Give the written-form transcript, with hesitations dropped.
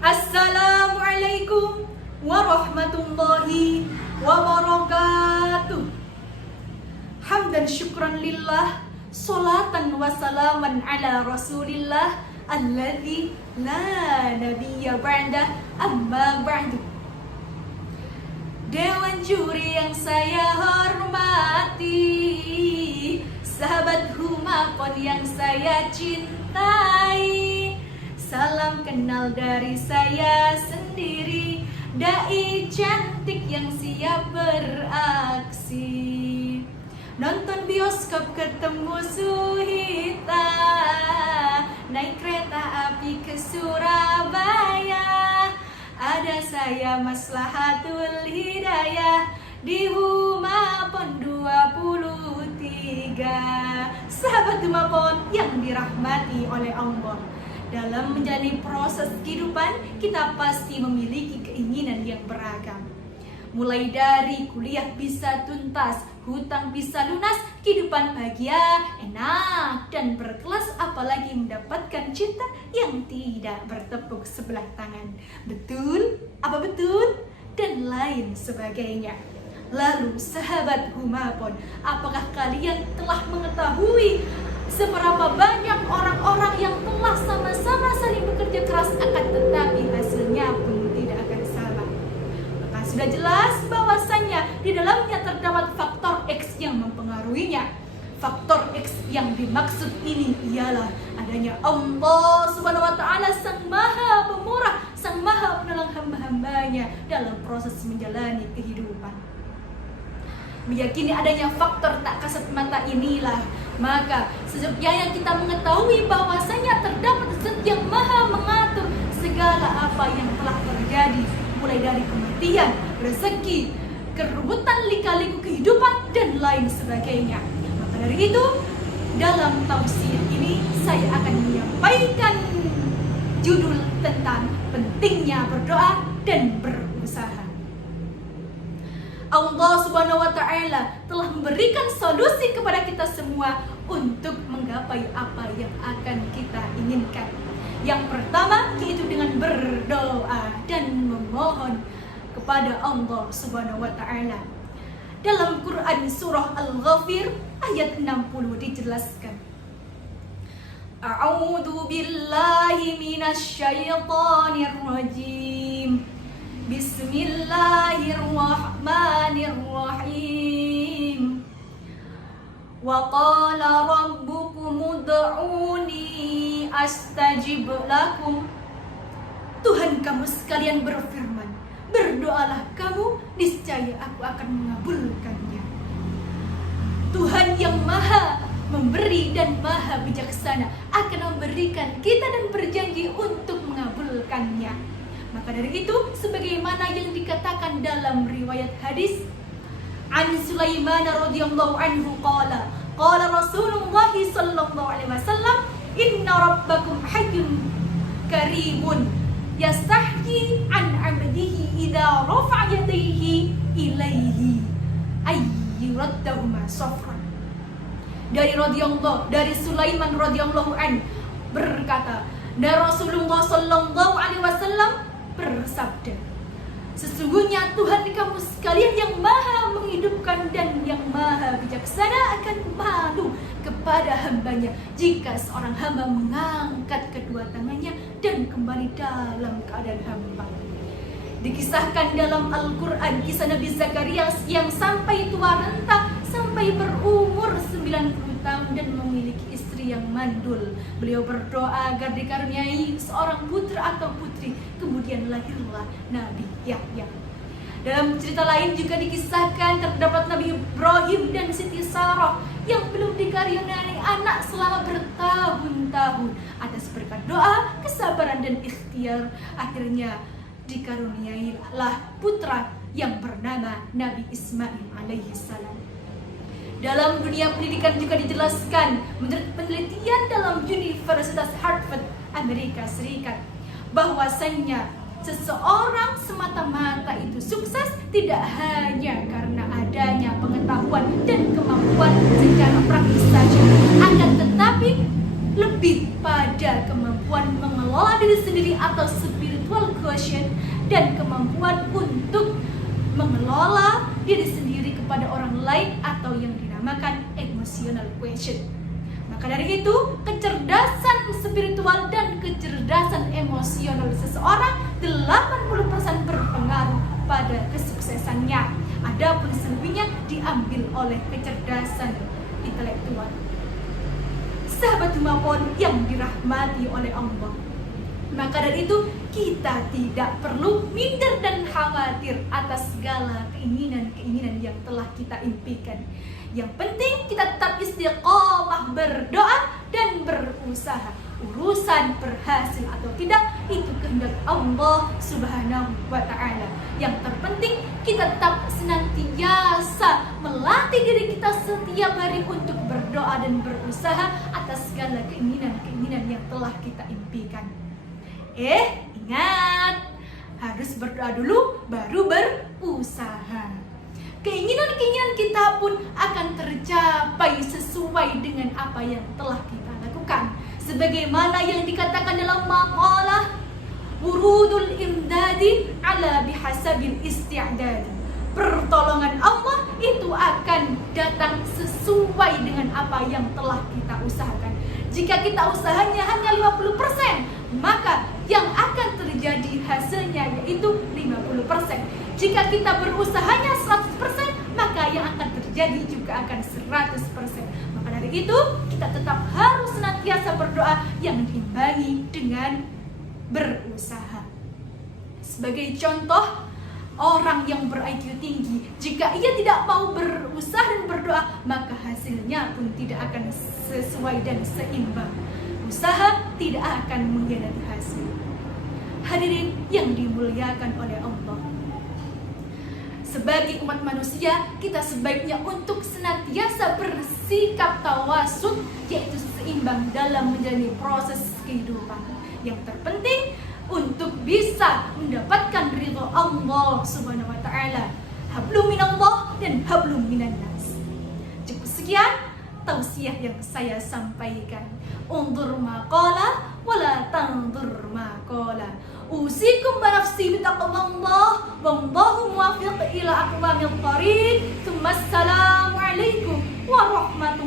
Assalamualaikum warahmatullahi wabarakatuh. Hamdan syukran lillah, salatan wa salaman ala rasulillah, alladzi la nabiyya ba'dah, amma ba'du. Dewan juri yang saya hormati, sahabat Humapon yang saya cintai, salam kenal dari saya sendiri, dai cantik yang siap beraksi. Nonton bioskop ketemu Suhita, naik kereta api ke Surabaya, ada saya Maslahatul Hidayah di Humapon 23. Sahabat Humapon yang dirahmati oleh Allah, dalam menjalani proses kehidupan, kita pasti memiliki keinginan yang beragam. Mulai dari kuliah bisa tuntas, hutang bisa lunas, kehidupan bahagia, enak, dan berkelas, apalagi mendapatkan cinta yang tidak bertepuk sebelah tangan. Betul? Apa betul? Dan lain sebagainya. Lalu sahabat Humapon, apakah kalian telah mengetahui seberapa banyak orang-orang yang telah sama-sama saling bekerja keras, akan tetapi hasilnya pun tidak akan sama? Maka sudah jelas bahwasannya di dalamnya terdapat faktor X yang mempengaruhinya. Faktor X yang dimaksud ini ialah adanya Allah Subhanahu wa Ta'ala, Sang Maha Pemurah, Sang Maha Penolong hamba-hambanya dalam proses menjalani kehidupan. Meyakini adanya faktor tak kasat mata inilah, maka sejatinya kita mengetahui bahwasanya terdapat Zat yang Maha mengatur segala apa yang telah terjadi, mulai dari kematian, rezeki, kerubutan lika-liku kehidupan, dan lain sebagainya. Maka dari itu, dalam tausiah ini saya akan menyampaikan judul tentang pentingnya berdoa dan berusaha. Allah Subhanahu wa Ta'ala telah memberikan solusi kepada kita semua untuk menggapai apa yang akan kita inginkan. Yang pertama yaitu dengan berdoa dan memohon kepada Allah Subhanahu wa Ta'ala. Dalam Quran surah Al-Ghafir ayat 60 dijelaskan, A'udzu billahi minasy syaithanir rajim. Bismillahirrahmanirrahim. Wa qala rabbukum ud'uni astajib lakum. Tuhan kamu sekalian berfirman, berdoalah kamu, niscaya aku akan mengabulkannya. Tuhan yang Maha memberi dan Maha bijaksana akan memberikan kita dan berjanji untuk mengabulkannya. Maka dari itu, sebagaimana yang dikatakan dalam riwayat hadis, An Sulaiman radhiyallahu anhu qala Rasulullah sallallahu alaihi wasallam, inna rabbakum hayyun karimun yastahyi an 'abdihi idza rafa'a yadayhi ilaihi ayyuraddahuma safran. Dari Sulaiman radhiyallahu anhu berkata, dan Rasulullah sallallahu alaihi wasallam bersabda, sesungguhnya Tuhan kamu sekalian yang Maha menghidupkan dan yang Maha bijaksana akan malu kepada hambanya jika seorang hamba mengangkat kedua tangannya dan kembali dalam keadaan hamba. Dikisahkan dalam Al-Quran kisah Nabi Zakaria yang sampai tua renta, sampai berumur 90 tahun dan memiliki istri yang mandul. Beliau berdoa agar dikaruniai seorang putra atau putri, kemudian lahirlah Nabi Yahya. Dalam cerita lain juga dikisahkan terdapat Nabi Ibrahim dan Siti Sarah yang belum dikaruniai anak selama bertahun-tahun. Atas berkat doa, kesabaran dan ikhtiar, akhirnya dikaruniailah putra yang bernama Nabi Ismail alaihi salam. Dalam dunia pendidikan juga dijelaskan menurut penelitian dalam Universitas Harvard Amerika Serikat bahwasannya seseorang semata-mata itu sukses tidak hanya karena adanya pengetahuan dan kemampuan secara praktis saja, akan tetapi lebih pada kemampuan mengelola diri sendiri atau spiritual intellectual quotient dan kemampuan untuk mengelola diri sendiri kepada orang lain atau yang dinamakan emotional quotient. Maka dari itu, kecerdasan spiritual dan kecerdasan emosional seseorang 80% berpengaruh pada kesuksesannya. Adapun selebihnya diambil oleh kecerdasan intelektual. Sahabat Humapon yang dirahmati oleh Allah, maka dari itu kita tidak perlu minder dan khawatir atas segala keinginan-keinginan yang telah kita impikan. Yang penting kita tetap istiqomah berdoa dan berusaha. Urusan berhasil atau tidak itu kehendak Allah Subhanahu wa Ta'ala. Yang terpenting kita tetap senantiasa melatih diri kita setiap hari untuk berdoa dan berusaha atas segala keinginan-keinginan yang telah kita impikan. Ingat, harus berdoa dulu baru berusaha. Keinginan-keinginan kita pun akan tercapai sesuai dengan apa yang telah kita lakukan. Sebagaimana yang dikatakan dalam maqalah, wurudul imdadi ala bihasabil isti'dad. Pertolongan Allah itu akan datang sesuai dengan apa yang telah kita usahakan. Jika kita usahanya hanya 50%, maka yang akan terjadi hasilnya yaitu 50%. Jika kita berusahanya 100%, maka yang akan terjadi juga akan 100%. Maka dari itu, kita tetap harus senantiasa berdoa yang diimbangi dengan berusaha. Sebagai contoh, orang yang ber-IQ tinggi, jika ia tidak mau berusaha dan berdoa, maka hasilnya pun tidak akan sesuai dan seimbang. Usaha tidak akan mengkhianati hasil. Hadirin yang dimuliakan oleh Allah, sebagai umat manusia, kita sebaiknya untuk senantiasa bersikap tawasud, yaitu seimbang dalam menjalani proses kehidupan. Yang terpenting untuk bisa mendapatkan ridho Allah Subhanahu wa Ta'ala. Hablum minallah dan hablum minannas. Cukup sekian tausiah yang saya sampaikan. Undur maqala wala tandur maqala. Usikum banafsi bitaqwallah, wallahu muwaffiq ila aqwamil thariq. Assalamualaikum warahmatullahi